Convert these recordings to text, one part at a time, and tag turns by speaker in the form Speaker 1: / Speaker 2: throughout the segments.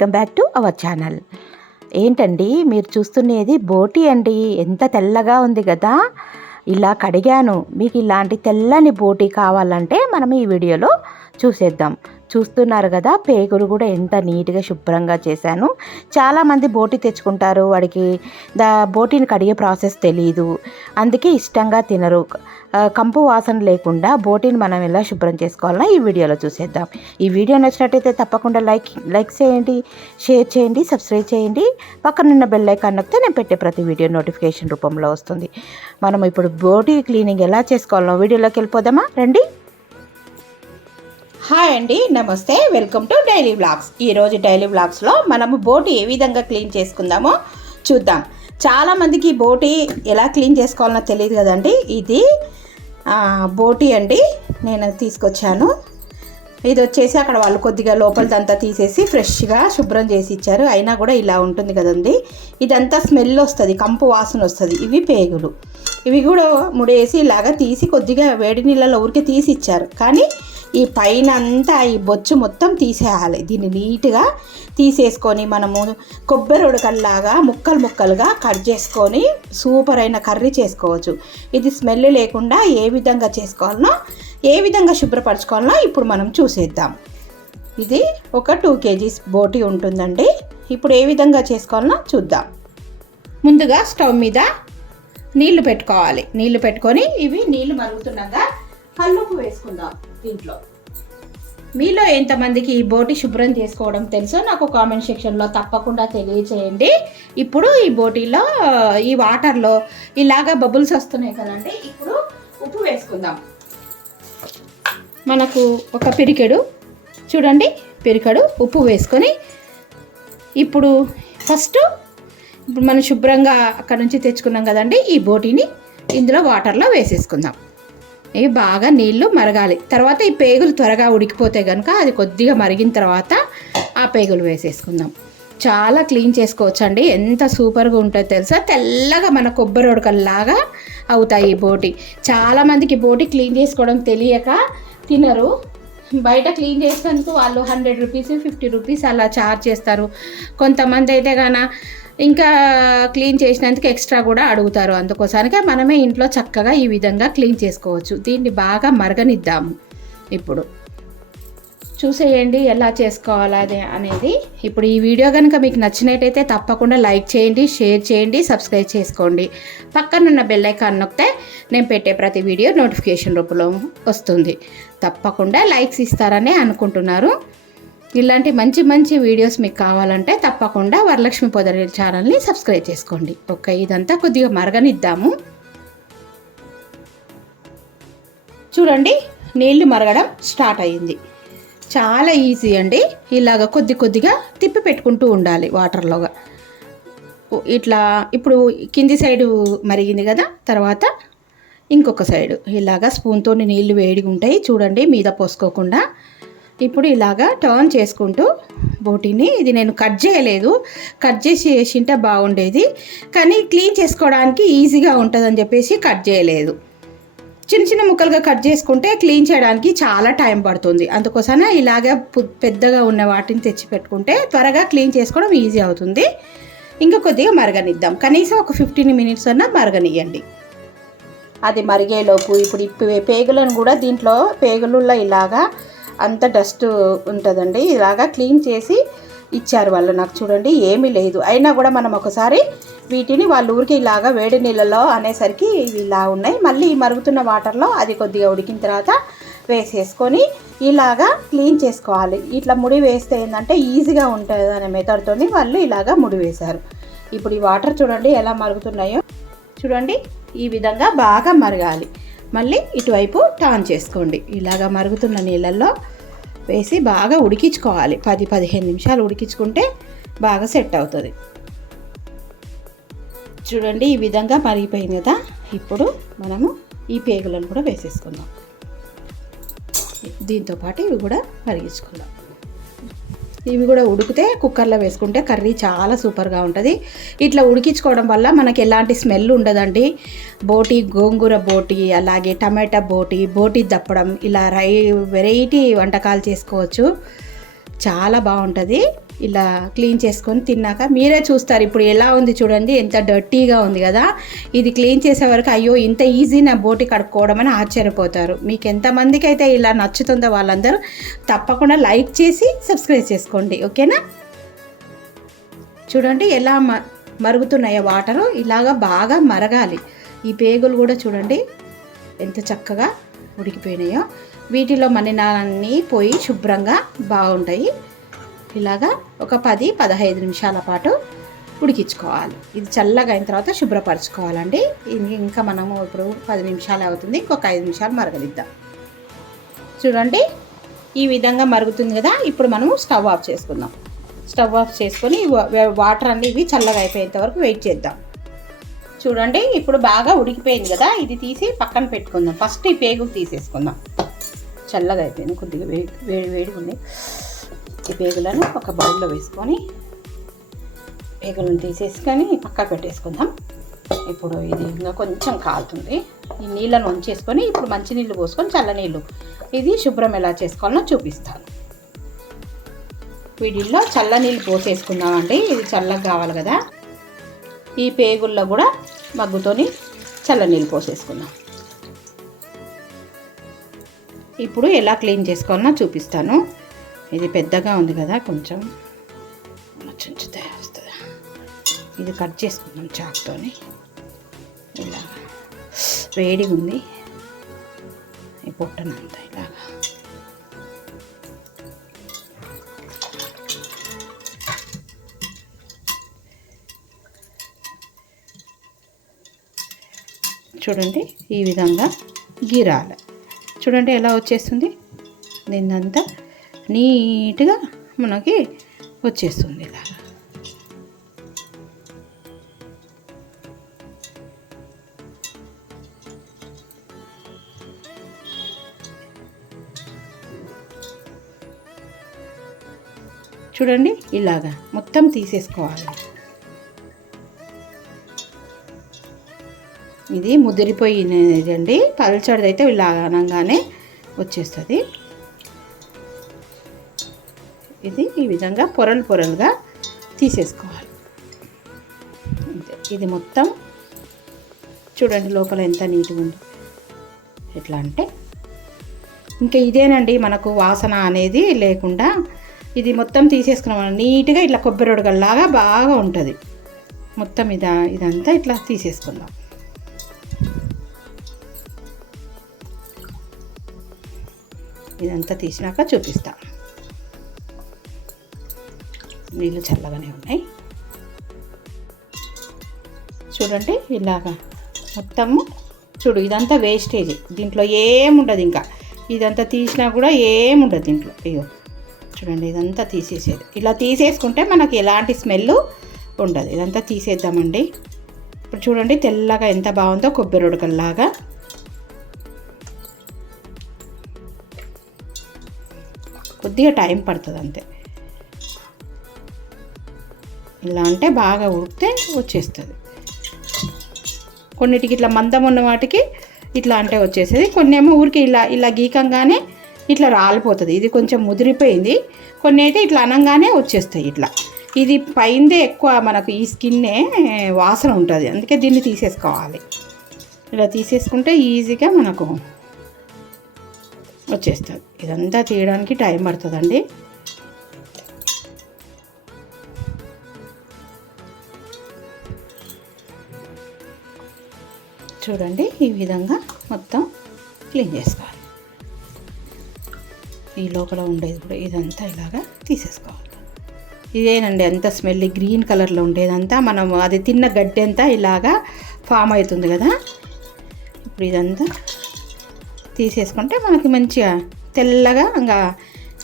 Speaker 1: Welcome back to our channel. ఏంటండి మీరు చూస్తున్నది బోటి అండి. ఎంత తెల్లగా ఉంది కదా. ఇలా కడిగాను. మీకు ఇలాంటి తెల్లని బోటి కావాలంటే మనం ఈ వీడియోలో చూసేద్దాం. చూస్తున్నారు కదా పేగులు కూడా ఎంత నీట్గా శుభ్రంగా చేశాను. చాలామంది బోటి తెచ్చుకుంటారు వాడికి దా బోటిని కడిగే ప్రాసెస్ తెలియదు అందుకే ఇష్టంగా తినరు. కంపు వాసన లేకుండా బోటిని మనం ఎలా శుభ్రం చేసుకోవాలో ఈ వీడియోలో చూసేద్దాం. ఈ వీడియో నచ్చినట్టయితే తప్పకుండా లైక్ లైక్ చేయండి షేర్ చేయండి సబ్స్క్రైబ్ చేయండి. పక్కనున్న బెల్ ఐకాన్ నొక్కితే నేను పెట్టే ప్రతి వీడియో నోటిఫికేషన్ రూపంలో వస్తుంది. మనం ఇప్పుడు బోటి క్లీనింగ్ ఎలా చేసుకోవాలో వీడియోలోకి వెళ్ళిపోదామా? రండి. హాయ్ అండి నమస్తే వెల్కమ్ టు డైలీ వ్లాగ్స్. ఈరోజు డైలీ వ్లాగ్స్లో మనము బోటి ఏ విధంగా క్లీన్ చేసుకుందామో చూద్దాం. చాలామందికి బోటి ఎలా క్లీన్ చేసుకోవాలో తెలియదు కదండి. ఇది బోటి అండి నేను తీసుకొచ్చాను. ఇది వచ్చేసి అక్కడ వాళ్ళు కొద్దిగా లోపలదంతా తీసేసి ఫ్రెష్గా శుభ్రం చేసి ఇచ్చారు. అయినా కూడా ఇలా ఉంటుంది కదండి. ఇదంతా స్మెల్ వస్తుంది కంపు వాసన వస్తుంది. ఇవి పేగులు. ఇవి కూడా ముడేసి ఇలాగా తీసి కొద్దిగా వేడి నీళ్ళలో ఊరికే తీసి ఇచ్చారు. కానీ ఈ పైన అంతా ఈ బొచ్చు మొత్తం తీసేయాలి. దీన్ని నీట్గా తీసేసుకొని మనము కొబ్బరి ఉడకల్లాగా ముక్కలు ముక్కలుగా కట్ చేసుకొని సూపర్ అయిన కర్రీ చేసుకోవచ్చు. ఇది స్మెల్ లేకుండా ఏ విధంగా చేసుకోవాలనో ఏ విధంగా శుభ్రపరచుకోవాలనో ఇప్పుడు మనం చూసేద్దాం. ఇది ఒక టూ కేజీస్ బోటి ఉంటుందండి. ఇప్పుడు ఏ విధంగా చేసుకోవాలనో చూద్దాం. ముందుగా స్టవ్ మీద నీళ్ళు పెట్టుకోవాలి. నీళ్ళు పెట్టుకొని ఇవి నీళ్ళు మరుగుతుండగా కల్లుపు వేసుకుందాం. దీంట్లో మీలో ఎంతమందికి ఈ బోటి శుభ్రం చేసుకోవడం తెలుసో నాకు కామెంట్ సెక్షన్లో తప్పకుండా తెలియచేయండి. ఇప్పుడు ఈ బోటీలో ఈ వాటర్లో ఇలాగా బబుల్స్ వస్తున్నాయి కదండి ఇప్పుడు ఉప్పు వేసుకుందాం. మనకు ఒక పిరికెడు చూడండి పిరికెడు ఉప్పు వేసుకొని ఇప్పుడు ఫస్ట్ ఇప్పుడు మనం శుభ్రంగా అక్కడ నుంచి తెచ్చుకున్నాం కదండి ఈ బోటీని ఇందులో వాటర్లో వేసేసుకుందాం. ఇవి బాగా నీళ్ళు మరగాలి. తర్వాత ఈ పేగులు త్వరగా ఉడికిపోతే కనుక అది కొద్దిగా మరిగిన తర్వాత ఆ పేగులు వేసేసుకుందాం. చాలా క్లీన్ చేసుకోవచ్చు అండి ఎంత సూపర్గా ఉంటుందో తెలుసా? తెల్లగా మన కొబ్బరి ఉడకల్లాగా అవుతాయి ఈ బోటి. చాలామందికి బోటి క్లీన్ చేసుకోవడం తెలియక తినరు. బయట క్లీన్ చేసేందుకు వాళ్ళు హండ్రెడ్ రూపీస్ ఫిఫ్టీ రూపీస్ అలా చార్జ్ చేస్తారు. కొంతమంది అయితే గాన ఇంకా క్లీన్ చేసినందుకు ఎక్స్ట్రా కూడా అడుగుతారు అందుకోసానికే మనమే ఇంట్లో చక్కగా ఈ విధంగా క్లీన్ చేసుకోవచ్చు. దీన్ని బాగా మరగనిద్దాము ఇప్పుడు. చూసేయండి ఎలా చేసుకోవాలి అది అనేది. ఇప్పుడు ఈ వీడియో కనుక మీకు నచ్చినట్టయితే తప్పకుండా లైక్ చేయండి షేర్ చేయండి సబ్స్క్రైబ్ చేసుకోండి. పక్కనున్న బెల్ ఐకాన్ నొక్కితే నేను పెట్టే ప్రతి వీడియో నోటిఫికేషన్ రూపంలో వస్తుంది. తప్పకుండా లైక్స్ ఇస్తారని అనుకుంటున్నారు. ఇలాంటి మంచి మంచి వీడియోస్ మీకు కావాలంటే తప్పకుండా వరలక్ష్మి పొదరి ఛానల్ని సబ్స్క్రైబ్ చేసుకోండి. ఓకే ఇదంతా కొద్దిగా మరగనిద్దాము. చూడండి నీళ్ళు మరగడం స్టార్ట్ అయ్యింది. చాలా ఈజీ అండి. ఇలాగ కొద్ది కొద్దిగా తిప్పి పెట్టుకుంటూ ఉండాలి వాటర్లోగా ఇట్లా ఇప్పుడు కింది సైడు మరిగింది కదా తర్వాత ఇంకొక సైడు. ఇలాగా స్పూన్తో నీళ్ళు వేడిగా ఉంటాయి చూడండి మీద పోసుకోకుండా ఇప్పుడు ఇలాగా టర్న్ చేసుకుంటూ బోటీని ఇది నేను కట్ చేయలేదు. కట్ చేసి వేసింటే బాగుండేది. కానీ క్లీన్ చేసుకోవడానికి ఈజీగా ఉంటుందని చెప్పేసి కట్ చేయలేదు. చిన్న చిన్న ముక్కలుగా కట్ చేసుకుంటే క్లీన్ చేయడానికి చాలా టైం పడుతుంది. అందుకోసమే ఇలాగే పెద్దగా ఉన్న వాటిని తెచ్చి పెట్టుకుంటే త్వరగా క్లీన్ చేసుకోవడం ఈజీ అవుతుంది. ఇంకా కొద్దిగా మరగనిద్దాం. కనీసం ఒక ఫిఫ్టీన్ మినిట్స్ అన్నా మరగనియండి అది మరిగేలోపు ఇప్పుడు పేగులను కూడా దీంట్లో పేగులలో ఇలాగా అంత డస్ట్ ఉంటుందండి. ఇలాగా క్లీన్ చేసి ఇచ్చారు వాళ్ళు నాకు చూడండి ఏమీ లేదు. అయినా కూడా మనం ఒకసారి వీటిని వాళ్ళ ఊరికి ఇలాగా వేడి నీళ్ళలో అనేసరికి ఇవి ఇలా ఉన్నాయి. మళ్ళీ మరుగుతున్న వాటర్లో అది కొద్దిగా ఉడికిన తర్వాత వేసేసుకొని ఇలాగా క్లీన్ చేసుకోవాలి. ఇట్లా ముడి వేస్తే ఏంటంటే ఈజీగా ఉంటుంది అనే మెథడ్తో వాళ్ళు ఇలాగా ముడి వేశారు. ఇప్పుడు ఈ వాటర్ చూడండి ఎలా మరుగుతున్నాయో. చూడండి ఈ విధంగా బాగా మరగాలి. మళ్ళీ ఇటువైపు టర్న్ చేసుకోండి. ఇలాగా మరుగుతున్న నీళ్ళల్లో వేసి బాగా ఉడికించుకోవాలి. పది పదిహేను నిమిషాలు ఉడికించుకుంటే బాగా సెట్ అవుతుంది. చూడండి ఈ విధంగా మరిగిపోయింది కదా? ఇప్పుడు మనము ఈ పేగులను కూడా వేసేసుకుందాం. దీంతో పాటు ఇవి కూడా మరిగించుకుందాం. ఇవి కూడా ఉడికితే కుక్కర్లో వేసుకుంటే కర్రీ చాలా సూపర్గా ఉంటుంది. ఇట్లా ఉడికించుకోవడం వల్ల మనకి ఎలాంటి స్మెల్ ఉండదండి. బోటి గోంగూర బోటి అలాగే టమాటా బోటి బోటి దప్పడం ఇలా రై వెరైటీ వంటకాలు చేసుకోవచ్చు. చాలా బాగుంటుంది. ఇలా క్లీన్ చేసుకొని తిన్నాక మీరే చూస్తారు ఇప్పుడు ఎలా ఉంది చూడండి ఎంత డర్టీగా ఉంది కదా. ఇది క్లీన్ చేసే వరకు అయ్యో ఇంత ఈజీ నా బోటి కడుక్కోవడం అని ఆశ్చర్యపోతారు. మీకు ఎంతమందికి అయితే ఇలా నచ్చుతుందో వాళ్ళందరూ తప్పకుండా లైక్ చేసి సబ్స్క్రైబ్ చేసుకోండి ఓకేనా? చూడండి ఎలా మ మరుగుతున్నాయో వాటరు. ఇలాగా బాగా మరగాలి. ఈ పేగులు కూడా చూడండి ఎంత చక్కగా ఉడికిపోయినాయో. వీటిలో మలినాలన్నీ పోయి శుభ్రంగా బాగుంటాయి. ఇలాగా ఒక పది పదహైదు నిమిషాల పాటు ఉడికించుకోవాలి. ఇది చల్లగా అయిన తర్వాత శుభ్రపరచుకోవాలండి. ఇంకా మనము ఇప్పుడు పది నిమిషాలు అవుతుంది. ఇంకొక ఐదు నిమిషాలు మరగలిద్దాం చూడండి ఈ విధంగా మరుగుతుంది కదా. ఇప్పుడు మనము స్టవ్ ఆఫ్ చేసుకుందాం. స్టవ్ ఆఫ్ చేసుకొని వాటర్ అన్నీ ఇవి చల్లగా అయిపోయేంత వరకు వెయిట్ చేద్దాం. చూడండి ఇప్పుడు బాగా ఉడికిపోయింది కదా. ఇది తీసి పక్కన పెట్టుకుందాం. ఫస్ట్ ఈ పేగు తీసేసుకుందాం. చల్లగా అయిపోయింది. కొద్దిగా వేడి వేడి వేడిగా ఉంది. ఈ పేగులను ఒక బౌల్లో వేసుకొని పేగులను తీసేసుకొని పక్క పెట్టేసుకుందాం. ఇప్పుడు ఇది ఇంకా కొంచెం కాలుతుంది. ఈ నీళ్ళను వంచేసుకొని ఇప్పుడు మంచి నీళ్ళు పోసుకొని చల్లనీళ్ళు. ఇది శుభ్రం ఎలా చేసుకోవాలో చూపిస్తాను. వీటిల్లో చల్లనీళ్ళు పోసేసుకుందామండి. ఇది చల్లగా కావాలి కదా. ఈ పేగుల్లో కూడా మగ్గుతోని చల్లనీళ్ళు పోసేసుకుందాం. ఇప్పుడు ఎలా క్లీన్ చేసుకోవాలన్నా చూపిస్తాను. ఇది పెద్దగా ఉంది కదా కొంచెం చుంచుతే వస్తుంది. ఇది కట్ చేసుకుందాం చాక్తోని. ఇలా వేడిగా ఉంది. ఈ పొట్టనంతా ఇలాగా. చూడండి ఈ విధంగా గీరాలి. చూడండి ఎలా వచ్చేస్తుంది? దీన్నంతా నీట్గా మనకి వచ్చేస్తుంది ఇలాగా. చూడండి ఇలాగా మొత్తం తీసేసుకోవాలి. ఇది ముదిరిపోయినది అండి పల్చడిది అయితే ఇలా అనగానే వచ్చేస్తుంది. ఇది ఈ విధంగా పొరలు పొరలుగా తీసేసుకోవాలి. అంతే. ఇది మొత్తం చూడండి లోపల ఎంత నీట్గా ఉంది. ఎట్లా అంటే ఇంకా ఇదేనండి మనకు వాసన అనేది లేకుండా ఇది మొత్తం తీసేసుకున్నాం నీట్గా ఇట్లా కొబ్బరి ఉడకల్లాగా బాగా ఉంటుంది. మొత్తం ఇదా ఇదంతా ఇట్లా తీసేసుకుందాం. ఇదంతా తీసినాక చూపిస్తాం. నీళ్ళు చల్లగానే ఉన్నాయి. చూడండి ఇలాగా మొత్తము. చూడు ఇదంతా వేస్టేజ్ దీంట్లో ఏముండదు ఇంకా. ఇదంతా తీసినా కూడా ఏముండదు దీంట్లో. అయ్యో చూడండి ఇదంతా తీసేసేది. ఇలా తీసేసుకుంటే మనకి ఎలాంటి స్మెల్ ఉండదు. ఇదంతా తీసేద్దామండి. ఇప్పుడు చూడండి తెల్లగా ఎంత బాగుందో కొబ్బరి ఉడకల్లాగా. కొద్దిగా టైం పడుతుంది అంతే. ఇలా అంటే బాగా ఉడికితే వచ్చేస్తుంది. కొన్నిటికి ఇట్లా మందం ఉన్న వాటికి ఇట్లా అంటే వచ్చేసేది కొన్ని ఏమో ఊరికి ఇలా ఇలా గీకంగానే ఇట్లా రాలిపోతుంది. ఇది కొంచెం ముదిరిపోయింది. కొన్ని అయితే ఇట్లా అనంగానే వచ్చేస్తాయి ఇట్లా. ఇది పైందే ఎక్కువ మనకు ఈ స్కిన్నే వాసన ఉంటుంది. అందుకే దీన్ని తీసేసుకోవాలి. ఇలా తీసేసుకుంటే ఈజీగా మనకు వచ్చేస్తుంది. ఇదంతా తీయడానికి టైం పడుతుందండి. చూడండి ఈ విధంగా మొత్తం క్లీన్ చేసుకోవాలి. ఈ లోపల ఉండేది కూడా ఇదంతా ఇలాగా తీసేసుకోవాలి. ఇదేనండి అంత స్మెల్ గ్రీన్ కలర్లో ఉండేదంతా. మనం అది తిన్న గడ్డి అంతా ఇలాగా ఫామ్ అవుతుంది కదా. ఇప్పుడు ఇదంతా తీసేసుకుంటే మనకి మంచిగా తెల్లగా ఇంకా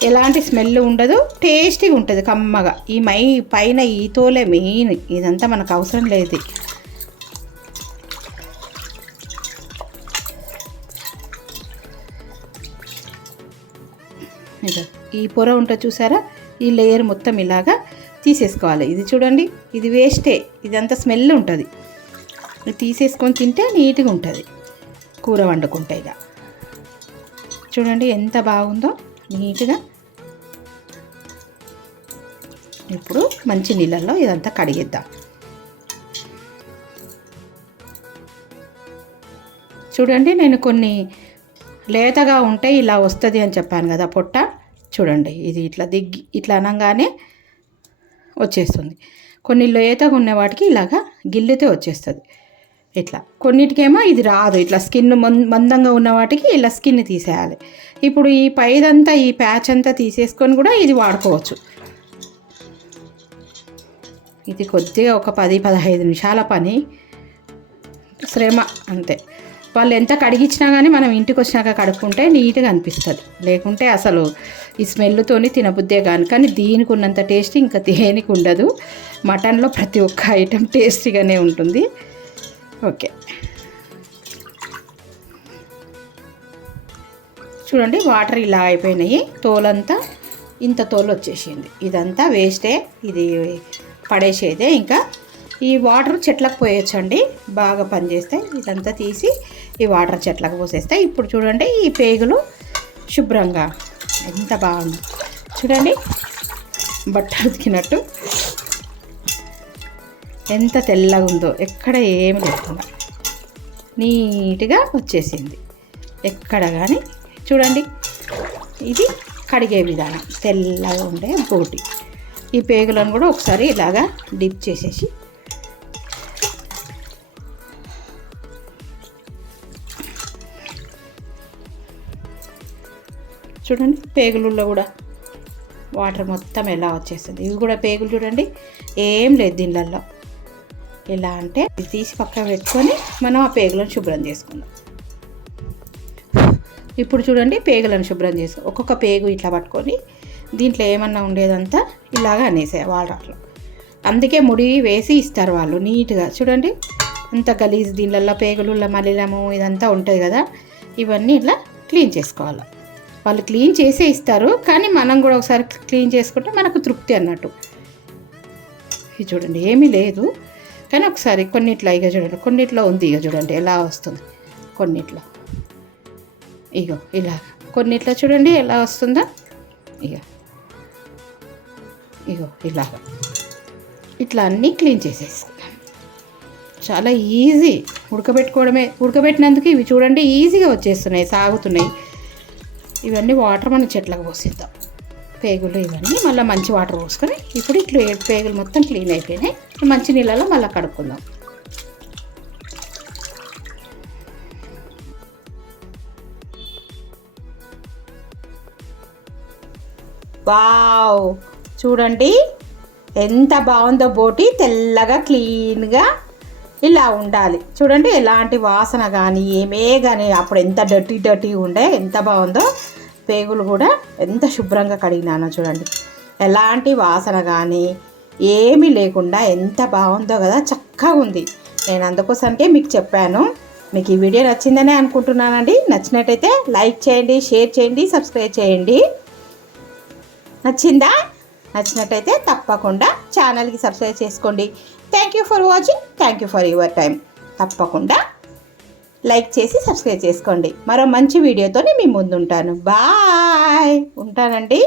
Speaker 1: ఎలాంటి స్మెల్ ఉండదు టేస్టీగా ఉంటుంది కమ్మగా. ఈ మై పైన ఈ తోలే మెయిన్. ఇదంతా మనకు అవసరం లేదు. ఈ పొర ఉంటుంది చూసారా? ఈ లేయర్ మొత్తం ఇలాగా తీసేసుకోవాలి. ఇది చూడండి ఇది వేస్టే ఇదంతా స్మెల్ ఉంటుంది. ఇది తీసేసుకొని తింటే నీట్గా ఉంటుంది. కూర వండుకుంటే ఇక. చూడండి ఎంత బాగుందో నీట్గా. ఇప్పుడు మంచి నీళ్ళల్లో ఇదంతా కడిగిద్దాం. చూడండి నేను కొన్ని లేతగా ఉంటే ఇలా వస్తుంది అని చెప్పాను కదా పొట్ట. చూడండి ఇది ఇట్లా దిగ్గి ఇట్లా అనగానే వచ్చేస్తుంది. కొన్ని లేతగా ఉన్న వాటికి ఇలాగా గిల్లితే వచ్చేస్తుంది. ఇట్లా. కొన్నిటికేమో ఇది రాదు. ఇట్లా స్కిన్ మందంగా ఉన్న వాటికి ఇలా స్కిన్ తీసేయాలి. ఇప్పుడు ఈ పైదంతా ఈ ప్యాచ్ అంతా తీసేసుకొని కూడా ఇది వాడుకోవచ్చు. ఇది కొద్దిగా ఒక పది పదహైదు నిమిషాల పని. శ్రమ అంతే. వాళ్ళు ఎంత కడిగించినా కానీ మనం ఇంటికి వచ్చినాక కడుక్కుంటే నీట్గా అనిపిస్తుంది. లేకుంటే అసలు ఈ స్మెల్తోని తినబుద్దే కానీ కానీ దీనికి ఉన్నంత టేస్ట్ ఇంకా దేనికి ఉండదు మటన్లో ప్రతి ఒక్క ఐటెం టేస్టీగానే ఉంటుంది. ఓకే. చూడండి వాటర్ ఇలా అయిపోయినాయి. తోలంతా ఇంత తోలు వచ్చేసింది. ఇదంతా వేస్టే. ఇది పడేసేదే. ఇంకా ఈ వాటర్ చెట్లకు పోయొచ్చండి. బాగా పనిచేస్తే ఇదంతా తీసి ఈ వాటర్ చెట్లకు పోసేస్తే. ఇప్పుడు చూడండి ఈ పేగులు శుభ్రంగా. ఎంత బాగుంది. చూడండి బట్ట ఉతికినట్టు. ఎంత తెల్లగా ఉందో ఎక్కడ ఏమి లేకుండా. నీట్గా వచ్చేసింది. ఎక్కడ కానీ చూడండి ఇది కడిగే విధానం. తెల్లగా ఉండే బోటి. ఈ పేగులను కూడా ఒకసారి ఇలాగా డిప్ చేసేసి చూడండి పేగులలో కూడా వాటర్ మొత్తం ఎలా వచ్చేస్తుంది. ఇవి కూడా పేగులు చూడండి ఏం లేదు దీనిలలో ఎలా అంటే ఇది తీసి పక్కన పెట్టుకొని మనం ఆ పేగులను శుభ్రం చేసుకుందాం. ఇప్పుడు చూడండి పేగులను శుభ్రం చేసుకో ఒక్కొక్క పేగు ఇట్లా పట్టుకొని దీంట్లో ఏమన్నా ఉండేదంతా ఇలాగ అనేసే వాటర్లో. అందుకే ముడి వేసి ఇస్తారు వాళ్ళు నీట్గా. చూడండి అంత గలీజ్ దీనిలలో పేగులు మలిలము ఇదంతా ఉంటుంది కదా ఇవన్నీ ఇట్లా క్లీన్ చేసుకోవాలి. వాళ్ళు క్లీన్ చేసే ఇస్తారు కానీ మనం కూడా ఒకసారి క్లీన్ చేసుకుంటే మనకు తృప్తి అన్నట్టు. ఇది చూడండి ఏమీ లేదు. కానీ ఒకసారి కొన్నిట్లో ఇక చూడండి కొన్నిట్లో ఉంది ఇక చూడండి ఎలా వస్తుంది. కొన్నిట్లో. ఇగో ఇలా. కొన్నిట్లో చూడండి ఎలా వస్తుందా? ఇక ఇగో ఇలా. ఇట్లా అన్నీ క్లీన్ చేసేస్తాం చాలా ఈజీ. ఉడకబెట్టుకోవడమే ఉడకబెట్టినందుకు ఇవి చూడండి ఈజీగా వచ్చేస్తున్నాయి సాగుతున్నాయి. ఇవన్నీ వాటర్ మనం చెట్లకు పోసిద్దాం. పేగులు ఇవన్నీ మళ్ళీ మంచి వాటర్ పోసుకొని ఇప్పుడు ఇట్లా పేగులు మొత్తం క్లీన్ అయిపోయినాయి. మంచి నీళ్ళలో మళ్ళీ కడుక్కుందాం. వావ్! చూడండి ఎంత బాగుందో బోటి తెల్లగా క్లీన్గా ఇలా ఉండాలి. చూడండి ఎలాంటి వాసన కానీ ఏమే కానీ అప్పుడు ఎంత డర్టీ డర్టీ ఉండే ఎంత బాగుందో పేగులు కూడా ఎంత శుభ్రంగా కడిగినానో చూడండి. ఎలాంటి వాసన కానీ ఏమీ లేకుండా ఎంత బాగుందో కదా చక్కగా ఉంది. నేను అందుకోసానికే మీకు చెప్పాను. మీకు ఈ వీడియో నచ్చిందనే అనుకుంటున్నానండి. నచ్చినట్టయితే లైక్ చేయండి షేర్ చేయండి సబ్స్క్రైబ్ చేయండి. నచ్చిందా? నచ్చినట్టయితే తప్పకుండా ఛానల్కి సబ్స్క్రైబ్ చేసుకోండి. Thank you for watching thank you for your time తప్పకుండా లైక్ చేసి సబ్స్క్రైబ్ చేసుకోండి. మరో మంచి వీడియోతో మీ ముందుంటాను. బాయ్. ఉంటానండి.